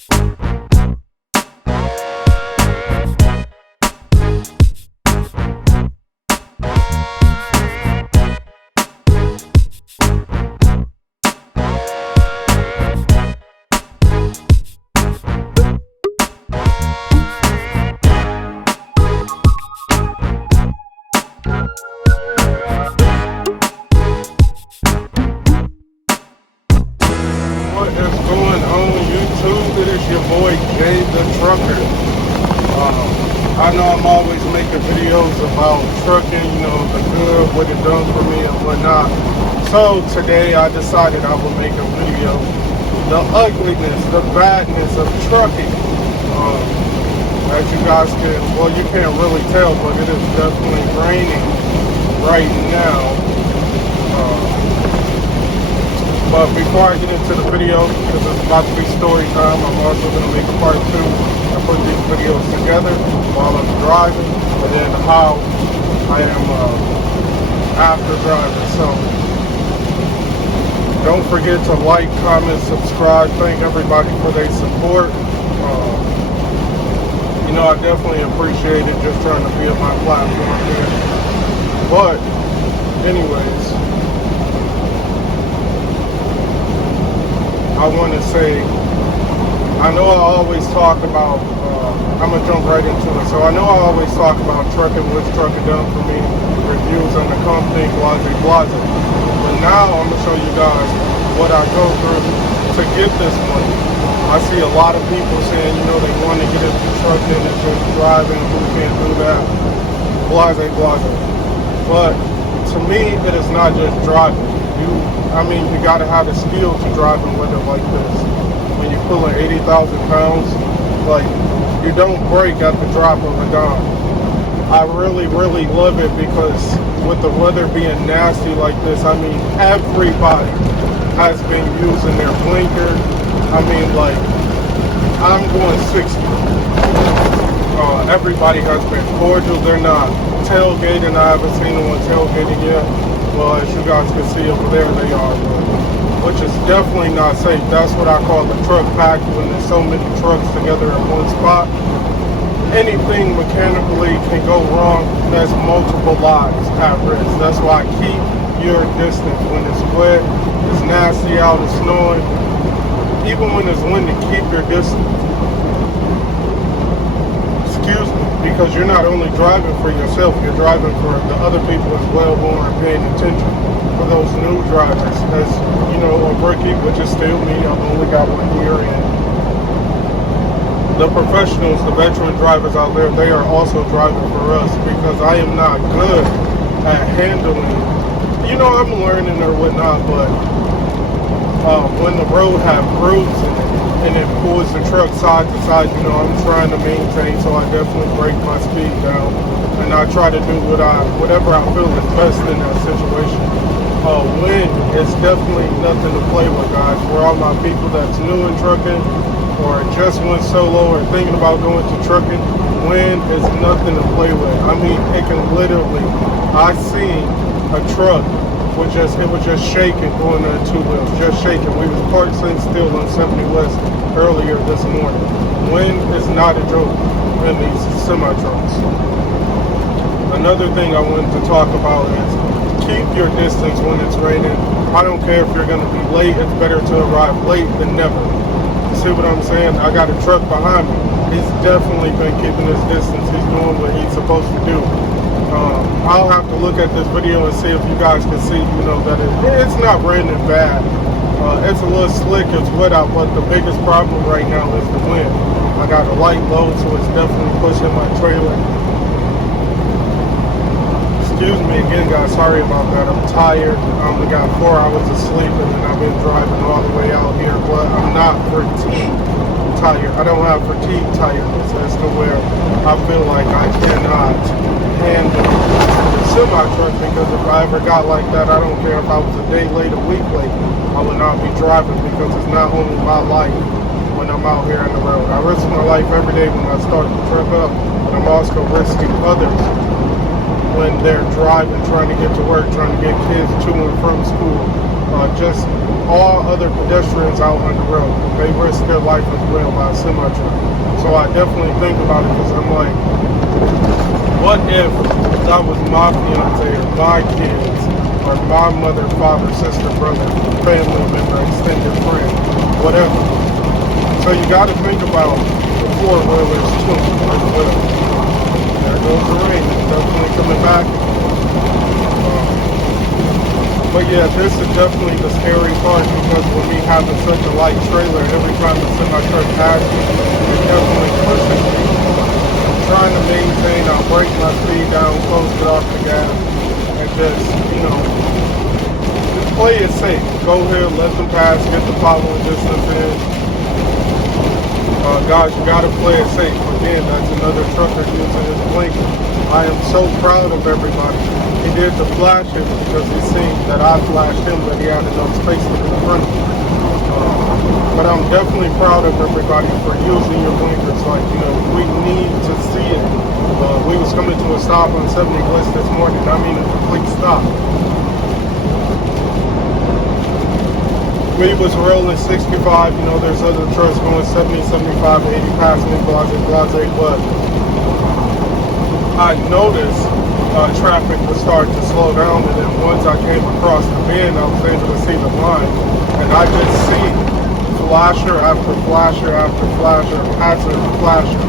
What is going on YouTube? It is your boy Jay the Trucker. I know I'm always making videos about trucking, you know, the good, what it done for me and whatnot. So today I decided I would make a video, the ugliness, the badness of trucking. As you guys can, well, you can't really tell, but it is definitely raining right now. But before I get into the video, because it's about to be story time, I'm also going to make a part 2 and put these videos together while I'm driving, and then how I am after driving. So don't forget to like, comment, subscribe. Thank everybody for their support. You know, I definitely appreciate it, just trying to build my platform here. But anyways, I want to say, I know I always talk about, I'm going to jump right into it. So I know I always talk about trucking, what's trucking done for me, reviews on the company, blase. But now I'm going to show you guys what I go through to get this money. I see a lot of people saying, you know, they want to get into trucking and just driving, who can't do that, blase. But to me, it is not just driving. You gotta have the skill to drive in weather like this. When you're pulling 80,000 pounds, like, you don't break at the drop of a dime. I really love it because with the weather being nasty like this, I mean, everybody has been using their blinker. I mean, like, I'm going 60. Everybody has been cordial. They're not tailgating. I haven't seen no one tailgating yet. Well, as you guys can see over there, they are, which is definitely not safe. That's what I call the truck pack, when there's so many trucks together in one spot. Anything mechanically can go wrong. There's multiple lives at risk. That's why I keep your distance. When it's wet, it's nasty out, it's snowing, even when it's windy, keep your distance. Excuse me, because you're not only driving for yourself, you're driving for the other people as well who aren't paying attention. For those new drivers, as you know, a rookie, which is still me, I've only got 1 year in. The professionals, the veteran drivers out there, they are also driving for us, because I am not good at handling, you know, I'm learning or whatnot, but when the road have grooves in it, and it pulls the truck side to side, you know, I'm trying to maintain, so I definitely break my speed down, and I try to do whatever I feel is best in that situation. Wind is definitely nothing to play with, guys. For all my people that's new in trucking, or just went solo, or thinking about going to trucking, wind is nothing to play with. I mean, it can literally, I seen a truck it was just shaking going on 2 wheels, just shaking. We was parked sitting still on 70 West earlier this morning. Wind is not a joke in these semi-trucks. Another thing I wanted to talk about is keep your distance when it's raining. I don't care if you're going to be late, it's better to arrive late than never. See what I'm saying? I got a truck behind me. He's definitely been keeping his distance. He's doing what he's supposed to do. I'll have to look at this video and see if you guys can see, you know, that it's not raining bad. It's a little slick, it's wet out, but the biggest problem right now is the wind. I got a light load, so it's definitely pushing my trailer. Excuse me again, guys, sorry about that. I'm tired. I only got 4 hours of sleep, and then I've been driving all the way out here, but I'm not fatigue tired. I don't have fatigue tiredness as to where I feel like I cannot handle the semi-truck, because if I ever got like that, I don't care if I was a day late, a week late, I would not be driving, because it's not only my life when I'm out here on the road. I risk my life every day when I start the truck up, but I'm also risking others. when they're driving, trying to get to work, trying to get kids to and from school, just all other pedestrians out on the road. They risk their life as well by a semi-truck. So I definitely think about it because I'm like, what if that was my fiance or my kids or my mother, father, sister, brother, family member, extended friend, whatever. So you got to think about the four-wheelers too as well. There goes the rain. It's definitely coming back. But yeah, this is definitely the scary part because with me having such a light trailer, every time the semi-truck passes, it's definitely pushing me. I'm trying to maintain, I'll break my speed down, close it off the gas, and just, just play it safe. Go ahead, let them pass, get the following distance in. Guys, you gotta play it safe. Again, that's another trucker using his blinker. I am so proud of everybody. He did the flashing because he seen that I flashed him, that he had enough space to in front of me. But I'm definitely proud of everybody for using your blinkers. Like, we need to see it. We was coming to a stop on 70 Bliss this morning. I mean, a complete stop. We was rolling 65, there's other trucks going 70, 75, 80 past me, blase, but I noticed traffic was starting to slow down, and then once I came across the bend, I was able to see the line, and I just see flasher after flasher after flasher, hazard flasher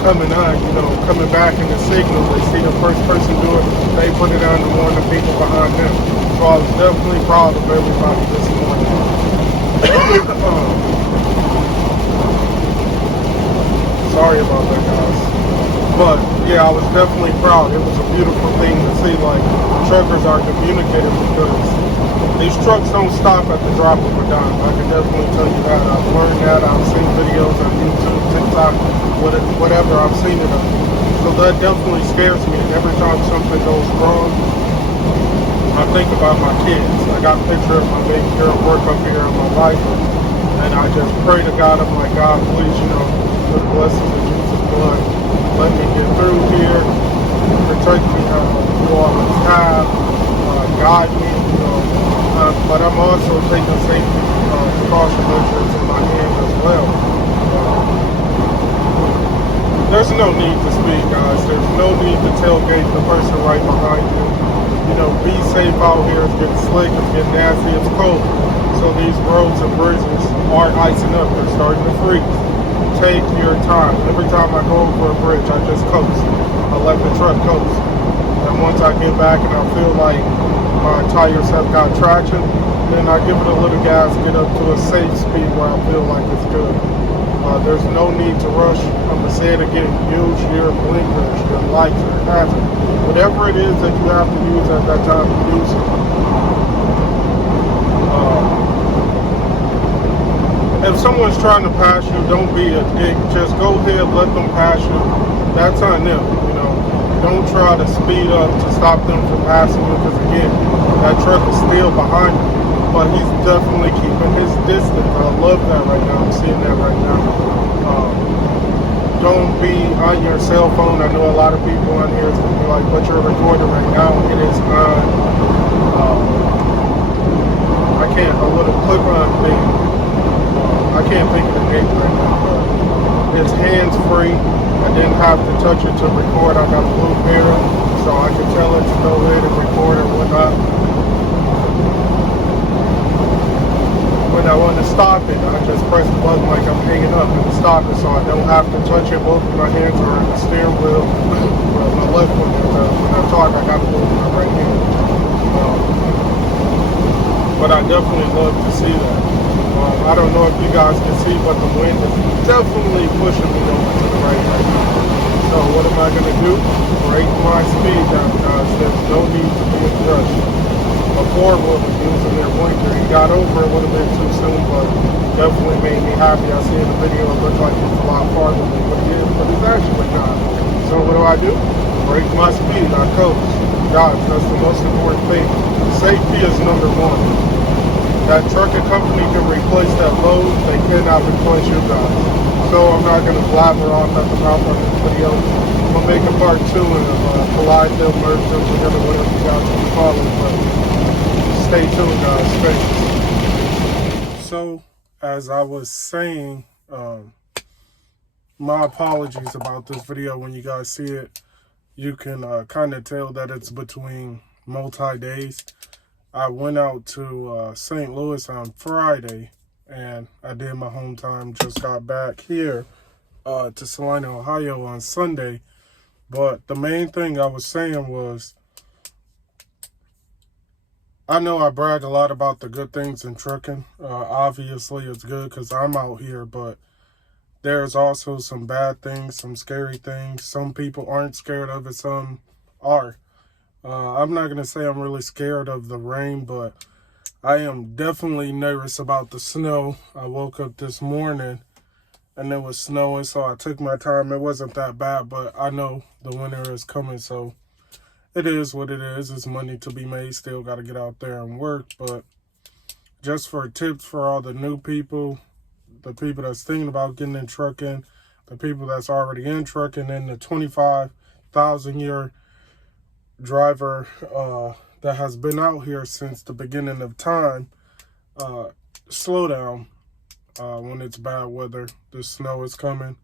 coming on, coming back in the signal. They see the first person do it, they put it on to warn the people behind them. So I was definitely proud of everybody this morning. Sorry about that, guys. But yeah, I was definitely proud. It was a beautiful thing to see. Like, truckers are communicating because these trucks don't stop at the drop of a dime. I can definitely tell you that. I've learned that. I've seen videos on YouTube, TikTok, whatever. I've seen it. So that definitely scares me. And every time something goes wrong, I think about my kids. I got a picture of my baby girl work up here in my life, and I just pray to God. I'm like, God, please, put a blessing of Jesus' blood. Let me get through here. Protect me how you always have. Guide me, but I'm also taking safety precaution measures in my hands as well. There's no need to speed, guys. There's no need to tailgate the person right behind you. Be safe out here. It's getting slick, it's getting nasty, it's cold. So these roads and bridges are icing up. They're starting to freeze. Take your time. Every time I go over a bridge, I just coast. I let the truck coast. And once I get back and I feel like my tires have got traction, then I give it a little gas, get up to a safe speed where I feel like it's good. There's no need to rush. I'm going to say it again. Use your blinkers, your lights, your hazard. Whatever it is that you have to use at that time, use it. If someone's trying to pass you, don't be a dick. Just go ahead, let them pass you. That's on them, Don't try to speed up to stop them from passing you, because again, that truck is still behind you. But he's definitely keeping his distance. I love that right now. I'm seeing that right now. Don't be on your cell phone. I know a lot of people on here is going to be like, but you're recording right now. It is on, I can't, a little clip-on thing. I can't think of the name right now, but it's hands-free. I didn't have to touch it to record. I got a blue mirror, so I can tell it to go ahead and record or whatnot. When I want to stop it, I just press the button like I'm hanging up and stop it, so I don't have to touch it. Both of my hands are on the steering wheel. Well, my left one is, when I talk, I got to move my right hand. But I definitely love to see that. I don't know if you guys can see, but the wind is definitely pushing me over to the right now. So what am I going to do? Break my speed down, guys. There's no need to be in a rush. A four-wheeler using their blinker. He got over a little bit too soon, but definitely made me happy. I see in the video it looked like it's a lot farther than what it is, but it's actually not. So what do? Break my speed. I coast. Guys, that's the most important thing. Safety is number one. That trucking company can replace that load. They cannot replace you guys. So I'm not going to blabber off at the mouth on this video. I'm going to make a part 2 of Collideville, Merchant, whatever you guys want to call it. But stay tuned, guys. Thanks. So, as I was saying, my apologies about this video. When you guys see it, you can kind of tell that it's between multi-days. I went out to St. Louis on Friday, and I did my home time. Just got back here to Salina, Ohio on Sunday. But the main thing I was saying was, I know I brag a lot about the good things in trucking. Obviously, it's good because I'm out here, but there's also some bad things, some scary things. Some people aren't scared of it, some are. I'm not going to say I'm really scared of the rain, but I am definitely nervous about the snow. I woke up this morning and it was snowing, so I took my time. It wasn't that bad, but I know the winter is coming, so it is what it is. It's money to be made. Still got to get out there and work, but just for tips for all the new people, the people that's thinking about getting in trucking, the people that's already in trucking, and the 25,000-year driver that has been out here since the beginning of time, slow down when it's bad weather. The snow is coming.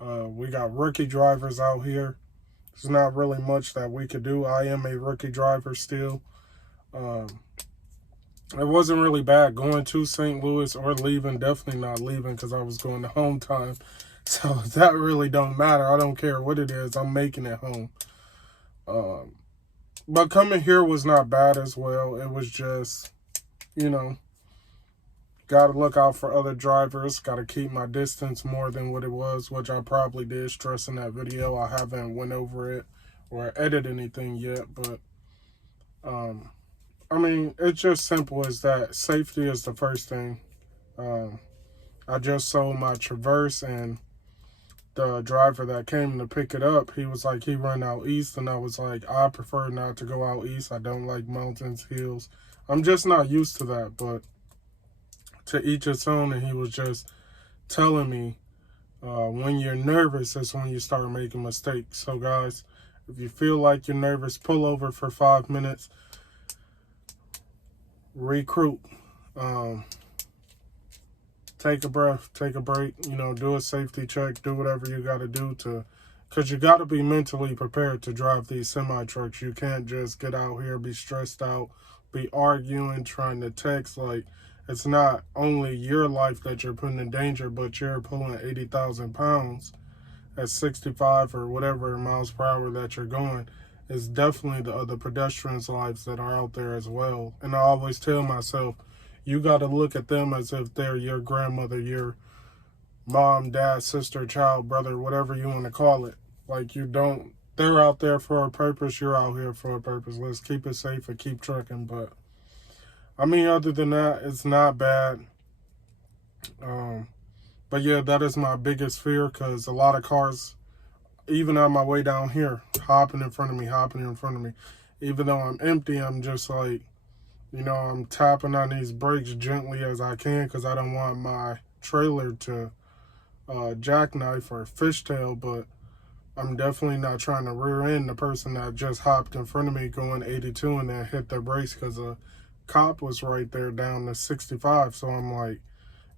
We got rookie drivers out here. There's not really much that we could do. I am a rookie driver still. It wasn't really bad going to St. Louis or leaving. Definitely not leaving because I was going to home time. So that really don't matter. I don't care what it is. I'm making it home. But coming here was not bad as well. It was just, you know, got to look out for other drivers. Got to keep my distance more than what it was, which I probably did stress in that video. I haven't went over it or edited anything yet. But, I mean, it's just simple as that. Safety is the first thing. I just sold my Traverse, and the driver that came to pick it up, he was like, he run out east, and I was like, I prefer not to go out east. I don't like mountains, hills. I'm just not used to that, but to each its own. And he was just telling me, when you're nervous, that's when you start making mistakes. So guys, if you feel like you're nervous, pull over for 5 minutes, recruit, take a breath, take a break, you know, do a safety check, do whatever you got to do to, because you got to be mentally prepared to drive these semi-trucks. You can't just get out here, be stressed out, be arguing, trying to text. Like, it's not only your life that you're putting in danger, but you're pulling 80,000 pounds at 65 or whatever miles per hour that you're going. It's definitely the other pedestrians' lives that are out there as well. And I always tell myself, you got to look at them as if they're your grandmother, your mom, dad, sister, child, brother, whatever you want to call it. Like, you don't, they're out there for a purpose. You're out here for a purpose. Let's keep it safe and keep trucking. But, I mean, other than that, it's not bad. But yeah, that is my biggest fear, because a lot of cars, even on my way down here, hopping in front of me. Even though I'm empty, I'm just like, you know, I'm tapping on these brakes gently as I can, because I don't want my trailer to jackknife or fishtail. But I'm definitely not trying to rear end the person that just hopped in front of me going 82 and then hit their brakes, because a cop was right there down to 65. So I'm like,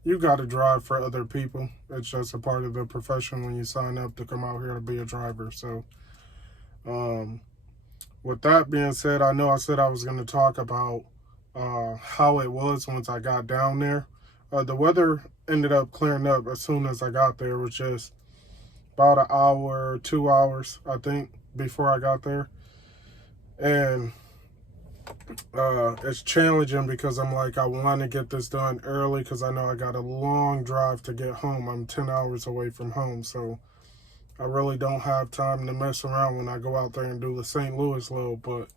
you got to drive for other people. It's just a part of the profession when you sign up to come out here to be a driver. So with that being said, I know I said I was going to talk about how it was once I got down there. The weather ended up clearing up as soon as I got there. It was just about an hour, 2 hours, I think, before I got there. And it's challenging because I'm like, I want to get this done early, because I know I got a long drive to get home. I'm 10 hours away from home, so I really don't have time to mess around when I go out there and do the St. Louis load. But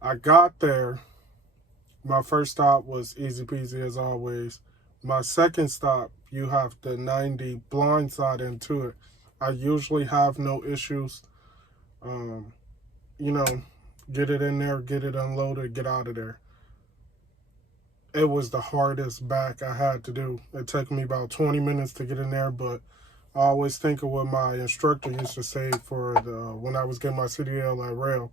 I got there. My first stop was easy peasy as always. My second stop, you have the 90 blindside into it. I usually have no issues. You know, get it in there, get it unloaded, get out of there. It was the hardest back I had to do. It took me about 20 minutes to get in there, but I always think of what my instructor used to say for when I was getting my CDL at rail.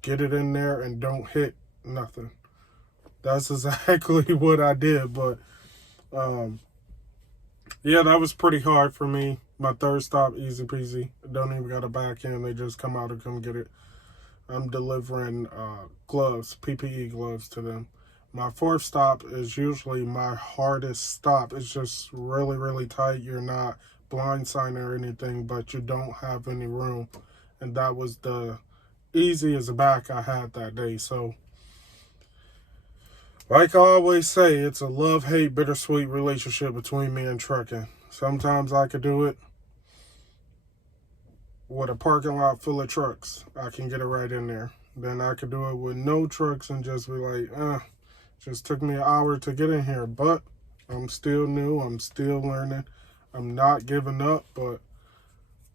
Get it in there and don't hit nothing. That's exactly what I did. But yeah, that was pretty hard for me. My third stop, easy peasy. Don't even got to back in. They just come out and come get it. I'm delivering gloves, PPE gloves to them. My fourth stop is usually my hardest stop. It's just really, really tight. You're not blindsided or anything, but you don't have any room. And that was the easiest back I had that day. So, like I always say, it's a love-hate, bittersweet relationship between me and trucking. Sometimes I could do it with a parking lot full of trucks. I can get it right in there. Then I could do it with no trucks and just be like, just took me an hour to get in here. But I'm still new. I'm still learning. I'm not giving up, but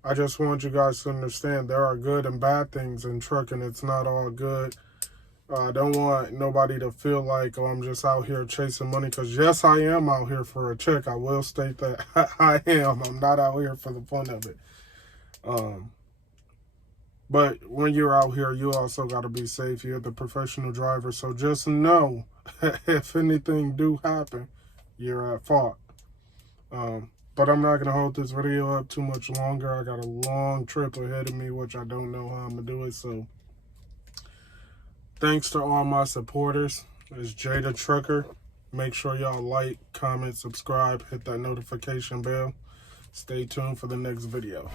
I just want you guys to understand there are good and bad things in trucking. It's not all good. I don't want nobody to feel like, oh, I'm just out here chasing money. Because, yes, I am out here for a check. I will state that I am. I'm not out here for the fun of it. But when you're out here, you also got to be safe. You're the professional driver. So just know, if anything do happen, you're at fault. But I'm not going to hold this video up too much longer. I got a long trip ahead of me, which I don't know how I'm going to do it. So thanks to all my supporters. It's Jay the Trucker. Make sure y'all like, comment, subscribe, hit that notification bell. Stay tuned for the next video.